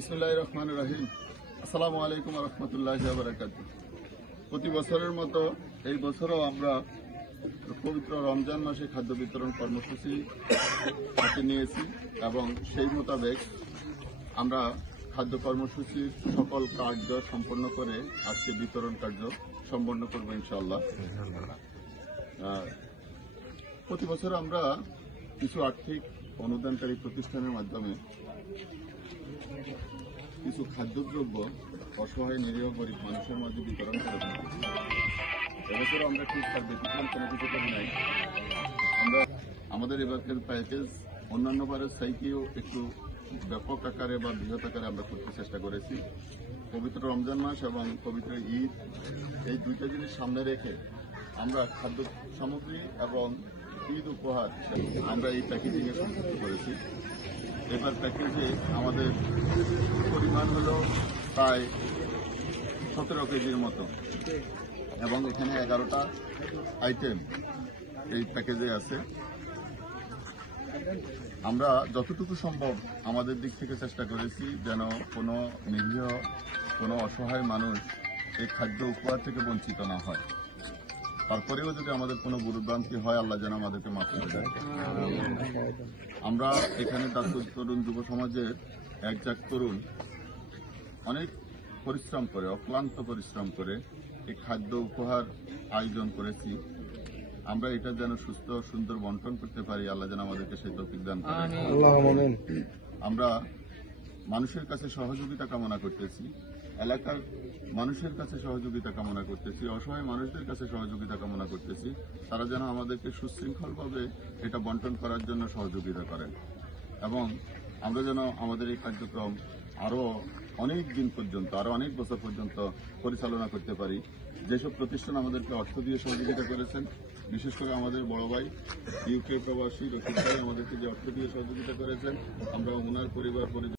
বিসমিল্লাহির রহমানির রহিম। আসসালামু আলাইকুম ওয়া রাহমাতুল্লাহি ওয়া বারাকাতুহু। প্রতি বছরের মতো এই বছরও আমরা পবিত্র রমজান মাসে খাদ্য বিতরণ কর্মসূচি হাতে নিয়েছি এবং সেই মোতাবেক আমরা খাদ্য কর্মসূচির সকল কার্য সম্পন্ন করে আজকে বিতরণ কার্য সম্পন্ন করব ইনশাআল্লাহ। প্রতি বছর আমরা কিছু আর্থিক অনুদানকারী প্রতিষ্ঠানের মাধ্যমে কিছু খাদ্যদ্রব্য অসহায় নিরীহ গরিব মানুষের মাঝে বিতরণ করে থাকি। এবছর আমরা ঠিক তার ব্যতিক্রম কোনো কিছু করি নাই। আমরা আমাদের এবারকার প্যাকেজ অন্যান্য বারের চাইতেও একটু ব্যাপক আকারে বা বৃহৎ আকারে আমরা করতে চেষ্টা করেছি। পবিত্র রমজান মাস এবং পবিত্র ঈদ এই দুইটা জিনিস সামনে রেখে আমরা খাদ্য সামগ্রী এবং ঈদ উপহার আমরা এই প্যাকেজিংয়ে সংযুক্ত করেছি। এবার প্যাকেজে আমাদের পরিমাণ হল প্রায় 17 কেজির মতো এবং এখানে 11টা আইটেম এই প্যাকেজে আছে। আমরা যতটুকু সম্ভব আমাদের দিক থেকে চেষ্টা করেছি যেন কোনো নিরীহ কোনো অসহায় মানুষ এই খাদ্য উপহার থেকে বঞ্চিত না হয়। তারপরেও যদি আমাদের কোনো ভুলভ্রান্তি হয়, আল্লাহ যেন আমাদেরকে মাফ করে দেয়। আমরা এখানে তরুণ যুব সমাজের একজাক তরুণ অনেক পরিশ্রম করে, অক্লান্ত পরিশ্রম করে এই খাদ্য উপহার আয়োজন করেছি। আমরা এটা যেন সুস্থ সুন্দর বন্টন করতে পারি, আল্লাহ যেন আমাদেরকে সেই তৌফিক দান করেন। আমরা মানুষের কাছে সহযোগিতা কামনা করতেছি, এলাকার মানুষের কাছে সহযোগিতা কামনা করতেছি, অসহায় মানুষদের কাছে সহযোগিতা কামনা করতেছি। তারা যেন আমাদেরকে সুশৃঙ্খলভাবে এটা বন্টন করার জন্য সহযোগিতা করেন এবং আমরা যেন আমাদের এই কার্যক্রম আরো অনেক দিন পর্যন্ত, আরো অনেক বছর পর্যন্ত পরিচালনা করতে পারি। যেসব প্রতিষ্ঠান আমাদেরকে অর্থ দিয়ে সহযোগিতা করেছেন, বিশেষ করে আমাদের বড় ভাই ইউকে প্রবাসী রশিদ ভাই আমাদেরকে যে অর্থ দিয়ে সহযোগিতা করেছেন, আমরা ওনার পরিবার